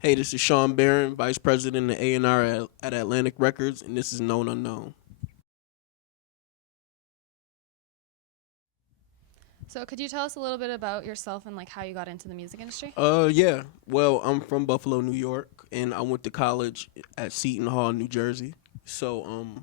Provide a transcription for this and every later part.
Hey, this is Shawn Barron, Vice President of A&R at Atlantic Records, and this is Known Unknown. So, could you tell us a little bit about yourself and like how you got into the music industry? Yeah. Well, I'm from Buffalo, New York, and I went to college at Seton Hall, New Jersey. So,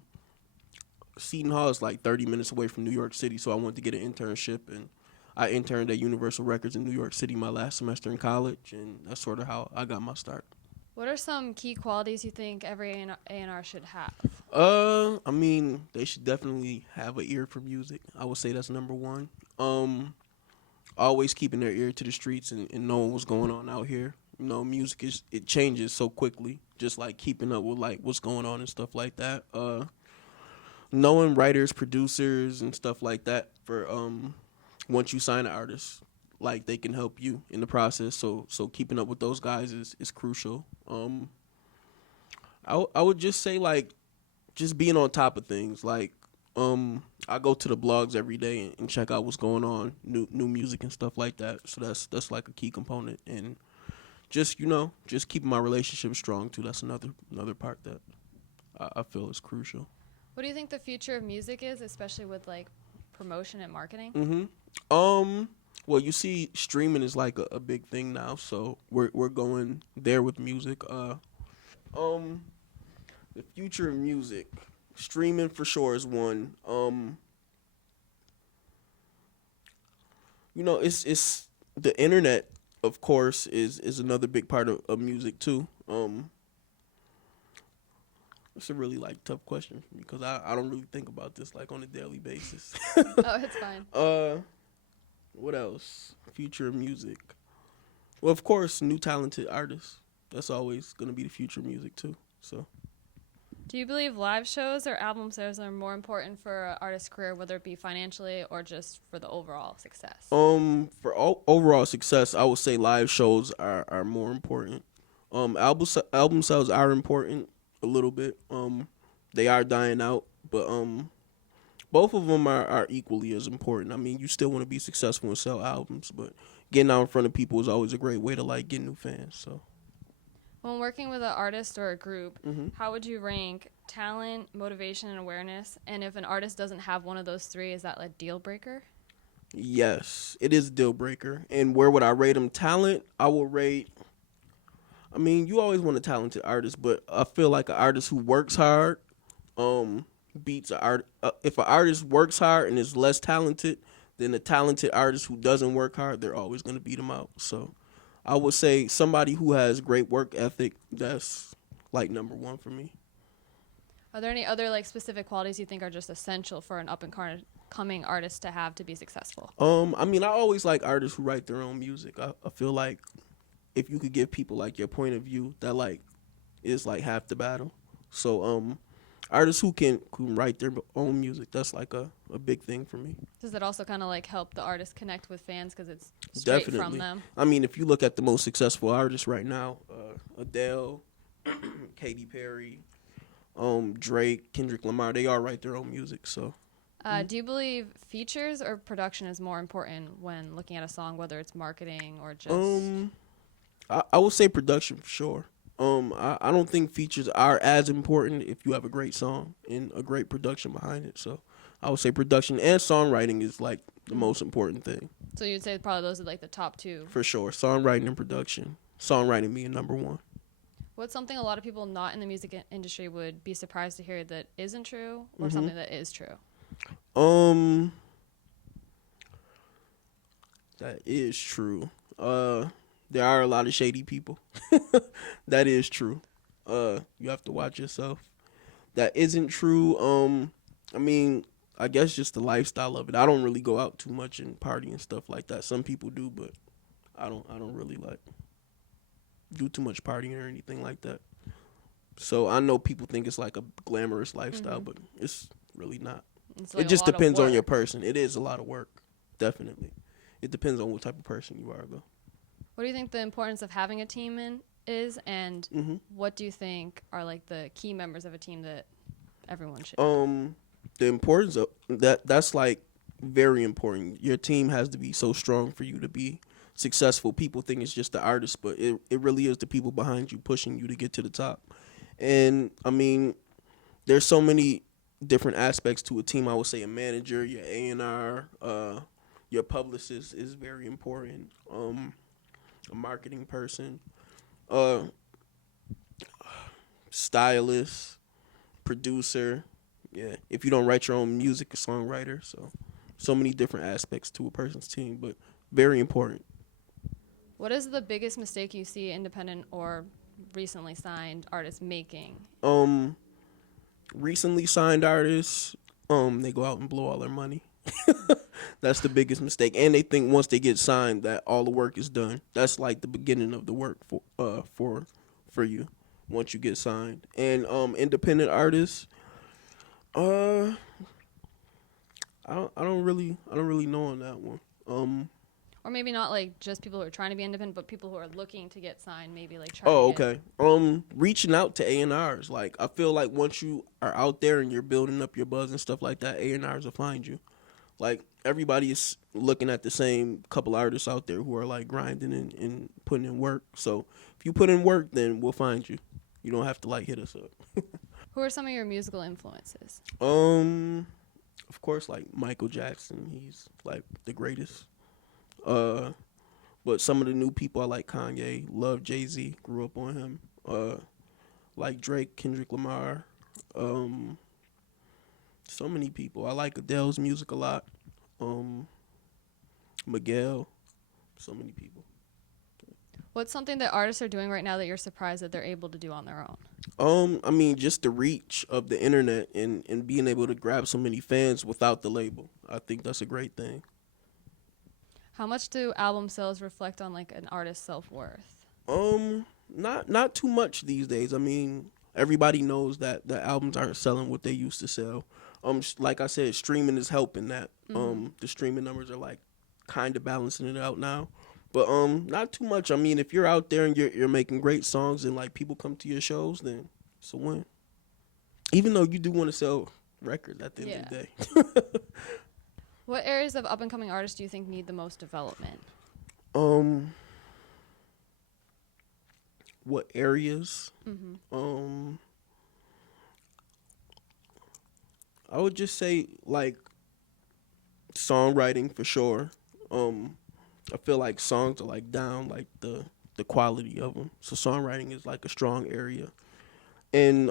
Seton Hall is like 30 minutes away from New York City, so I went to get an internship, and I interned at Universal Records in New York City my last semester in college, and that's sort of how I got my start. What are some key qualities you think every A&R should have? I mean, they should definitely have an ear for music. I would say that's number one. Always keeping their ear to the streets and knowing what's going on out here. You know, music it changes so quickly. Just like keeping up with like what's going on and stuff like that. Knowing writers, producers, and stuff like that for once you sign an artist, like they can help you in the process. So keeping up with those guys is crucial. I would just say like just being on top of things. Like I go to the blogs every day and check out what's going on, new music and stuff like that. So that's like a key component, and just just keeping my relationship strong too. That's another part that I feel is crucial. What do you think the future of music is, especially with like promotion and marketing? Well, you see, streaming is like a big thing now, so we're going there with music. Um, the future of music, streaming for sure is one. It's the internet, of course, is another big part of music too. It's a really like tough question because I don't really think about this like on a daily basis. Oh, it's fine. What else? Future of music. Well, of course, new talented artists. That's always gonna be the future of music too. So. Do you believe live shows or album sales are more important for an artist's career, whether it be financially or just for the overall success? For overall success, I would say live shows are more important. Album sales are important a little bit. They are dying out, but both of them are equally as important. I mean, you still want to be successful and sell albums, but getting out in front of people is always a great way to like get new fans. So. When working with an artist or a group, Mm-hmm. how would you rank talent, motivation, and awareness? And if an artist doesn't have one of those three, is that a deal breaker? Yes, it is a deal breaker. And where would I rate them? Talent, I will rate. I mean, you always want a talented artist, but I feel like an artist who works hard, beats an art. If an artist works hard and is less talented than a talented artist who doesn't work hard, they're always gonna beat them out. So, I would say somebody who has great work ethic. That's like number one for me. Are there any other like specific qualities you think are just essential for an up and coming artist to have to be successful? I mean, I always like artists who write their own music. I feel like if you could give people like your point of view, that like is like half the battle. So artists who can write their own music, that's like a big thing for me. Does it also kind of like help the artist connect with fans because it's straight Definitely. from them? I mean, if you look at the most successful artists right now, Adele, Katy Perry, Drake, Kendrick Lamar, they all write their own music. So. Do you believe features or production is more important when looking at a song, whether it's marketing or just? I would say production for sure. I don't think features are as important if you have a great song and a great production behind it. So I would say production and songwriting is like the most important thing. So you'd say probably those are like the top two. For sure, songwriting and production. Songwriting being number one. What's something a lot of people not in the music industry would be surprised to hear that isn't true, or something that is true? That is true. There are a lot of shady people. That is true. You have to watch yourself. That isn't true. I mean, I guess just the lifestyle of it. I don't really go out too much and party and stuff like that. Some people do, but I don't really like do too much partying or anything like that. So I know people think it's like a glamorous lifestyle, but it's really not. It's like It just a lot of depends on work. your person. It is a lot of work, definitely. It depends on what type of person you are, though. What do you think the importance of having a team is, and what do you think are like the key members of a team that everyone should? The importance of that's like very important. Your team has to be so strong for you to be successful, people think it's just the artist, but it really is the people behind you pushing you to get to the top. And I mean, there's so many different aspects to a team. I would say a manager, your A&R, your publicist is very important. A marketing person, uh, stylist, producer. Yeah, if you don't write your own music, a songwriter. So many different aspects to a person's team, but very important. What is the biggest mistake you see independent or recently signed artists making? Recently signed artists, they go out and blow all their money. That's the biggest mistake, and they think once they get signed that all the work is done. That's like the beginning of the work for you once you get signed. And independent artists, uh, I don't really know on that one. Or maybe not like just people who are trying to be independent, but people who are looking to get signed, maybe like trying Oh, to get... okay. Reaching out to A&Rs. Like, I feel like once you are out there and you're building up your buzz and stuff like that, A&Rs will find you. Like, everybody is looking at the same couple artists out there who are like grinding and putting in work. So if you put in work, then we'll find you. You don't have to like hit us up. Who are some of your musical influences? Of course, like Michael Jackson. He's like the greatest. But some of the new people I like Kanye, love Jay-Z, grew up on him. Like Drake, Kendrick Lamar. So many people. I like Adele's music a lot. Miguel. So many people. What's something that artists are doing right now that you're surprised that they're able to do on their own? I mean, just the reach of the internet and being able to grab so many fans without the label. I think that's a great thing. How much do album sales reflect on like an artist's self-worth? Not too much these days. I mean, everybody knows that the albums aren't selling what they used to sell. Like I said, streaming is helping that. The streaming numbers are like kind of balancing it out now. But not too much. I mean, if you're out there and you're making great songs and like people come to your shows, then it's a win. Even though you do want to sell records at the end of the day. What areas of up-and-coming artists do you think need the most development? What areas? I would just say like songwriting for sure. I feel like songs are like down, like the quality of them. So songwriting is like a strong area. And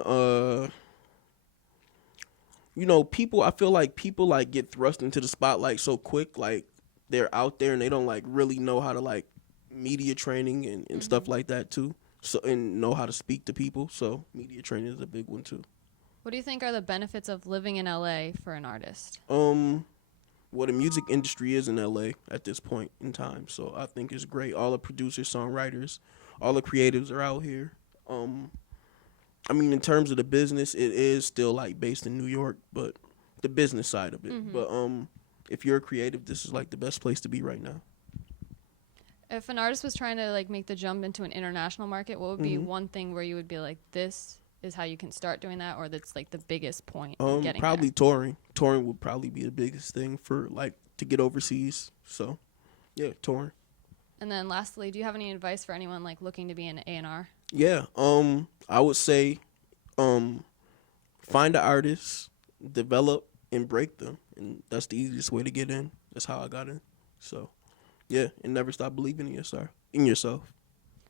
people, I feel like people like get thrust into the spotlight so quick, like they're out there and they don't like really know how to like media training and stuff like that too. So, and know how to speak to people. So media training is a big one too. What do you think are the benefits of living in LA for an artist? What the music industry is in LA at this point in time. So I think it's great. All the producers, songwriters, all the creatives are out here. I mean, in terms of the business, it is still like based in New York, but the business side of it. But if you're a creative, this is like the best place to be right now. If an artist was trying to like make the jump into an international market, what would be one thing where you would be like, this is how you can start doing that, or that's like the biggest point in getting probably there? touring. Touring would probably be the biggest thing for like to get overseas. So, yeah, touring. And then lastly, do you have any advice for anyone like looking to be an A&R? Yeah, I would say, find an artist, develop and break them, and that's the easiest way to get in. That's how I got in. So, yeah, and never stop believing in yourself.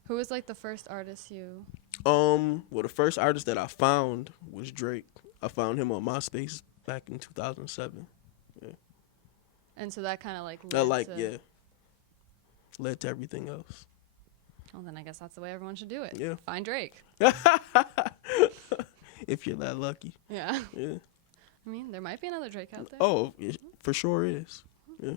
Who was like the first artist you... Well, the first artist that I found was Drake. I found him on MySpace back in 2007. Yeah. And so that kind of like led to everything else. Well, then I guess that's the way everyone should do it. Yeah. Find Drake. If you're that lucky. Yeah. Yeah. I mean, there might be another Drake out there. Oh, for sure is. Yeah.